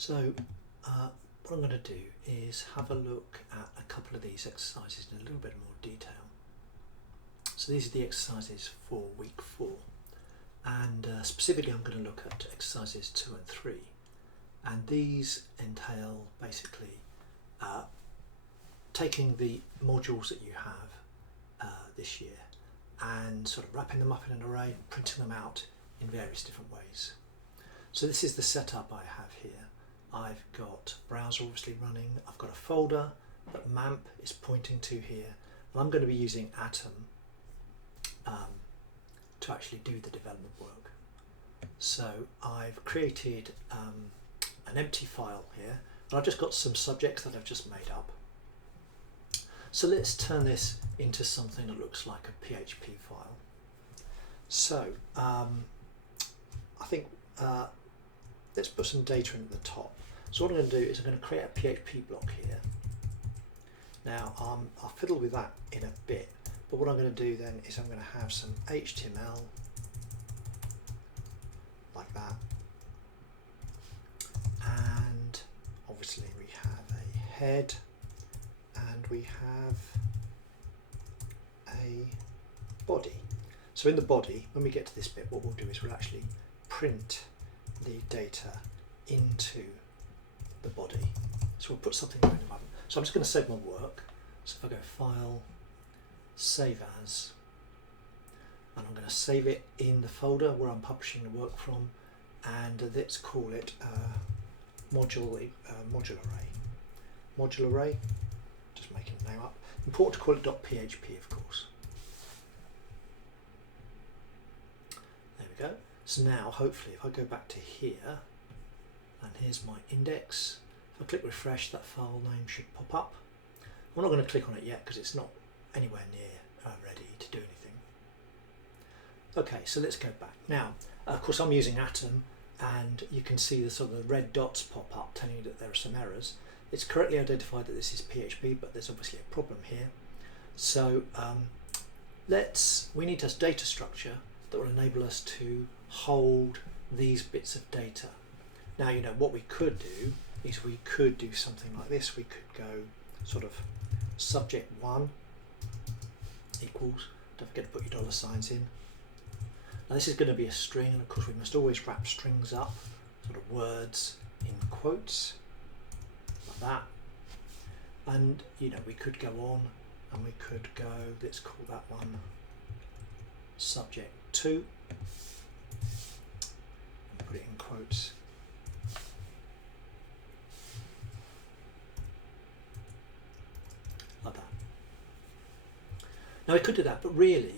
So what I'm going to do is have a look at a couple of these exercises in a little bit more detail. So these are the exercises for week 4, and specifically I'm going to look at exercises 2 and 3, and these entail basically taking the modules that you have this year and sort of wrapping them up in an array and printing them out in various different ways. So this is the setup I have here. I've got browser obviously running, I've got a folder that MAMP is pointing to here, and I'm going to be using Atom to actually do the development work. So I've created an empty file here, and I've just got some subjects that I've just made up. So let's turn this into something that looks like a PHP file. So I think let's put some data in at the top. So what I'm going to do is I'm going to create a PHP block here. Now I'll fiddle with that in a bit, but what I'm going to do then is I'm going to have some HTML like that, and obviously we have a head and we have a body. So in the body, when we get to this bit, what we'll do is we'll actually print the data into the body. So we'll put something there in a moment. So I'm just going to save my work. So if I go File, Save As, and I'm going to save it in the folder where I'm publishing the work from, and let's call it module array. Module array, just making a name up. Important to call it .php, of course. There we go. So now, hopefully, if I go back to here, and here's my index, if I click refresh, that file name should pop up. I'm not going to click on it yet because it's not anywhere near ready to do anything. Okay, so let's go back. Now, of course, I'm using Atom, and you can see the sort of the red dots pop up telling you that there are some errors. It's correctly identified that this is PHP, but there's obviously a problem here. So we need a data structure that will enable us to hold these bits of data. Now, you know, what we could do is we could do something like this. We could go sort of subject1 equals, don't forget to put your $signs in. Now this is going to be a string, and of course we must always wrap strings up, sort of words in quotes, like that. And, you know, we could go on and we could go, let's call that one subject2, and put it in quotes. Like that. Now we could do that, but really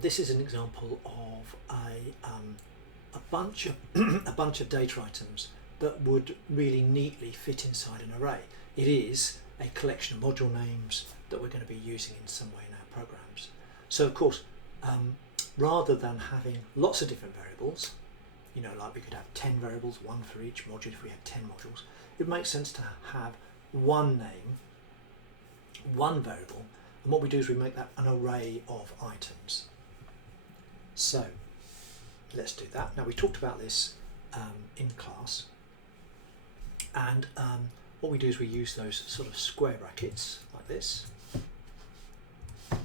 this is an example of a bunch of data items that would really neatly fit inside an array. It is a collection of module names that we're going to be using in some way in our programs. So of course, rather than having lots of different variables, you know, like we could have 10 variables, one for each module if we had 10 modules, it makes sense to have one name, one variable, and what we do is we make that an array of items. So let's do that. Now we talked about this in class, and what we do is we use those sort of square brackets like this, and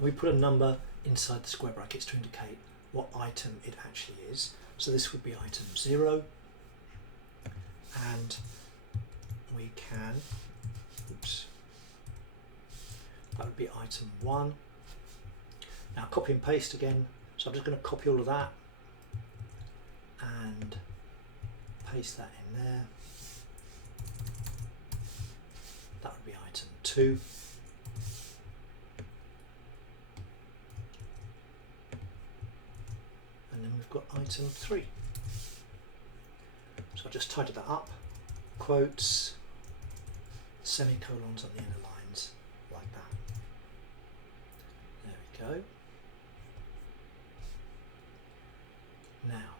we put a number inside the square brackets to indicate what item it actually is. So this would be item 0, and we can, that would be item 1. Now copy and paste again, so I'm just going to copy all of that and paste that in there. That would be item 2. And then we've got item 3. So I'll just tidy that up, quotes, semicolons on the end of lines, like that. There we go. Now,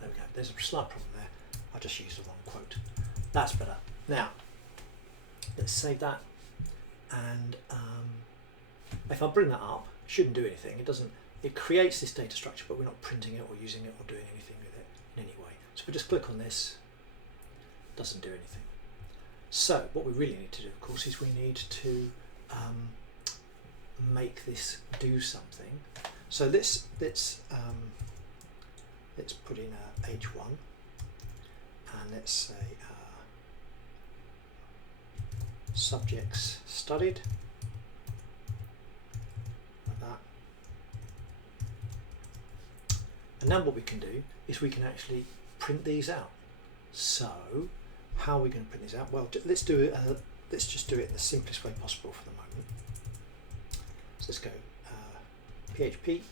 there we go. There's a slight problem there. I just used the wrong quote. That's better. Now, Let's save that, and if I bring that up, it shouldn't do anything. It doesn't. It creates this data structure, but we're not printing it or using it or doing anything with it in any way. So if we just click on this, it doesn't do anything. So what we really need to do, of course, is we need to make this do something. So let's put in a H1, and let's say subjects studied, like that. And now what we can do is we can actually print these out. So how are we going to print these out? Well, let's do it. Let's just do it in the simplest way possible for the moment. So let's go PHP,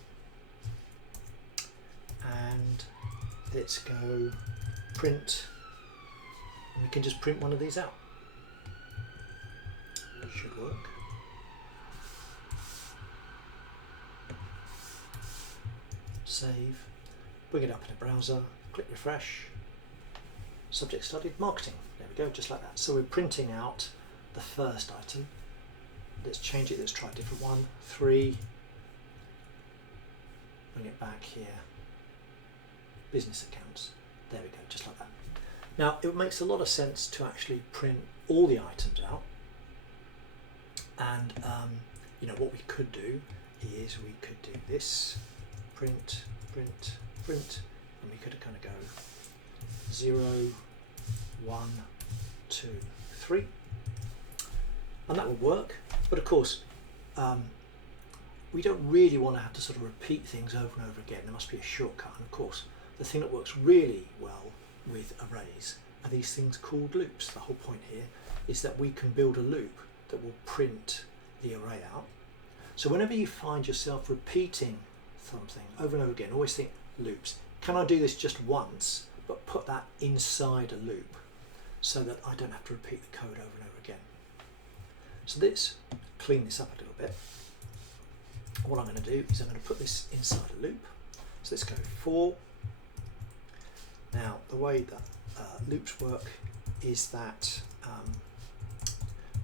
and let's go print, and we can just print one of these out. It should work. Save, bring it up in a browser, click refresh. Subject studied, marketing. There we go, just like that. So we're printing out the first item. Let's change it, let's try a different one. 3, bring it back here. Business accounts. There we go, just like that. Now it makes a lot of sense to actually print all the items out. And you know what we could do is we could do this, print, print, print, and we could kind of go 0, 1, 2, 3, and that would work. But of course, we don't really want to have to sort of repeat things over and over again. There must be a shortcut. And of course, the thing that works really well with arrays are these things called loops. The whole point here is that we can build a loop that will print the array out. So whenever you find yourself repeating something over and over again, always think loops. Can I do this just once, but put that inside a loop so that I don't have to repeat the code over and over again? So let's clean this up a little bit. What I'm going to do is I'm going to put this inside a loop. So let's go for. Now the way that loops work is that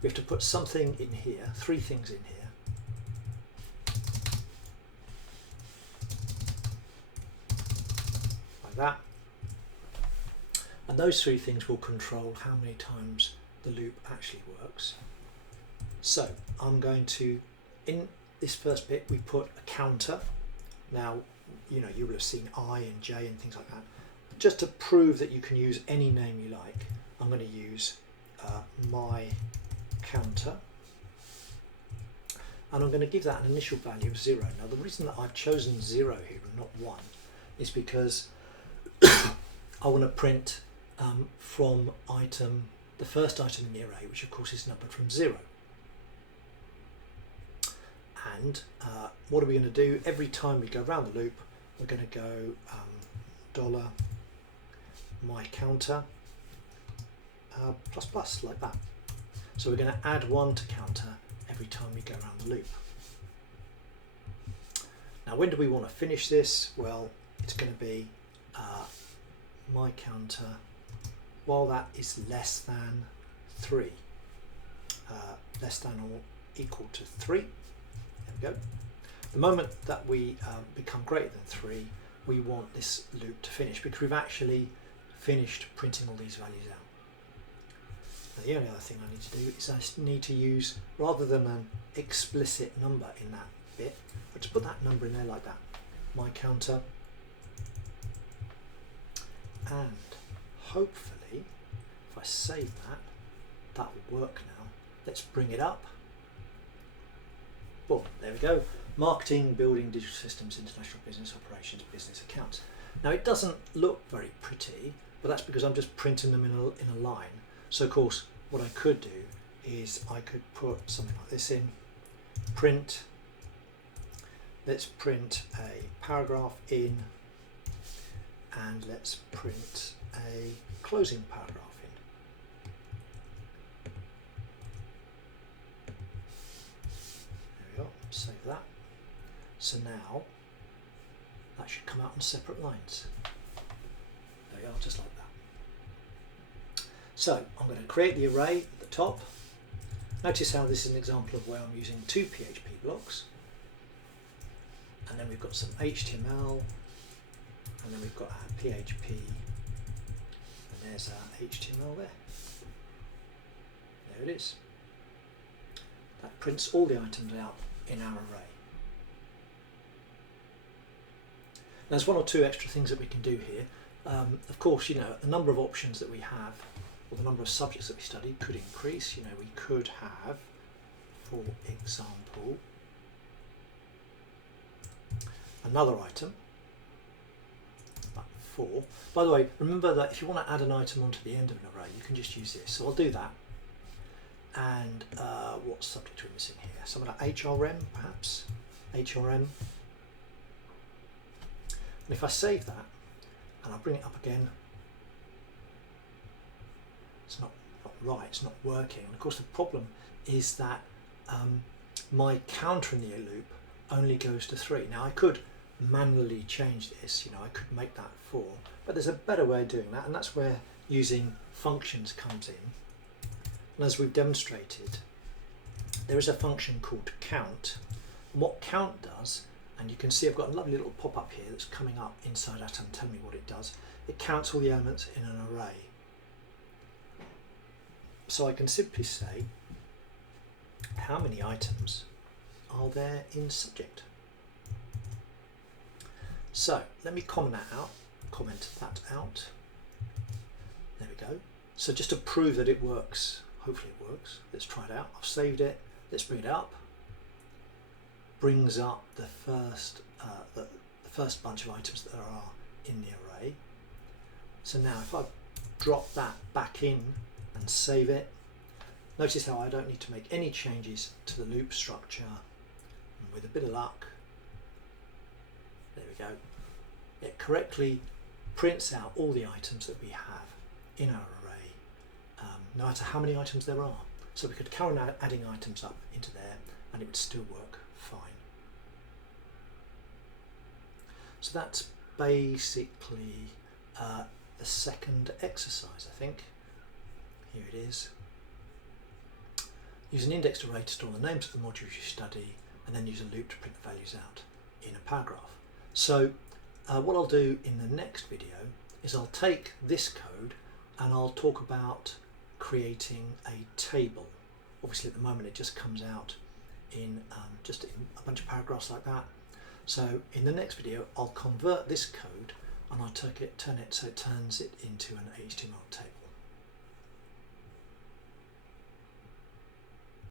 we have to put something in here, 3 things in here. Like that. And those 3 things will control how many times the loop actually works. So I'm going to, in this first bit, we put a counter. Now, you know, you will have seen I and J and things like that. Just to prove that you can use any name you like, I'm going to use my counter, and I'm going to give that an initial value of 0. Now the reason that I've chosen 0 here and not 1 is because I want to print from the first item in the array, which of course is numbered from 0. And what are we going to do? Every time we go around the loop, we're going to go dollar my counter plus plus, like that. So we're going to add 1 to counter every time we go around the loop. Now when do we want to finish this? Well, it's going to be my counter while that is less than 3, less than or equal to 3. There we go. The moment that we become greater than 3, we want this loop to finish, because we've actually finished printing all these values out. Now, the only other thing I need to do is I need to use, rather than an explicit number in that bit, I just put that number in there like that, my counter, and hopefully if I save that, that will work now. Let's bring it up. Boom, there we go. Marketing, building, digital systems, international business operations, business accounts. Now it doesn't look very pretty, but that's because I'm just printing them in a line. So of course, what I could do is I could put something like this in, print, let's print a paragraph in, and let's print a closing paragraph in. There we go, save that. So now that should come out on separate lines. There we are, just like that. So I'm going to create the array at the top, Notice how this is an example of where I'm using 2 PHP blocks, and then we've got some HTML, and then we've got our PHP, and there's our HTML there. There it is. That prints all the items out in our array. There's 1 or 2 extra things that we can do here. Of course, you know, the number of options that we have, or the number of subjects that we study, could increase. You know, we could have, for example, another item, like 4. By the way, remember that if you want to add an item onto the end of an array, you can just use this. So I'll do that. And what subject are we missing here? Something like HRM, perhaps? HRM. And if I save that, and I bring it up again, it's not right, it's not working. And of course the problem is that my counter in the loop only goes to 3. Now I could manually change this, you know, I could make that 4, but there's a better way of doing that, and that's where using functions comes in. And as we've demonstrated, there is a function called count, and what count does, and you can see I've got a lovely little pop-up here that's coming up inside Atom telling me what it does. It counts all the elements in an array. So I can simply say, how many items are there in subject? So let me comment that out. There we go. So just to prove that it works, hopefully it works, let's try it out. I've saved it, let's bring it up. Brings up the first bunch of items that there are in the array. So now if I drop that back in and save it, notice how I don't need to make any changes to the loop structure, and with a bit of luck, there we go, it correctly prints out all the items that we have in our array, no matter how many items there are. So we could carry on adding items up into there and it would still work fine. So that's basically the second exercise, I think. Here it is. Use an indexed array to store the names of the modules you study, and then use a loop to print the values out in a paragraph. So what I'll do in the next video is I'll take this code and I'll talk about creating a table. Obviously at the moment it just comes out in just in a bunch of paragraphs like that. So in the next video I'll convert this code and I'll turn it so it turns it into an HTML table.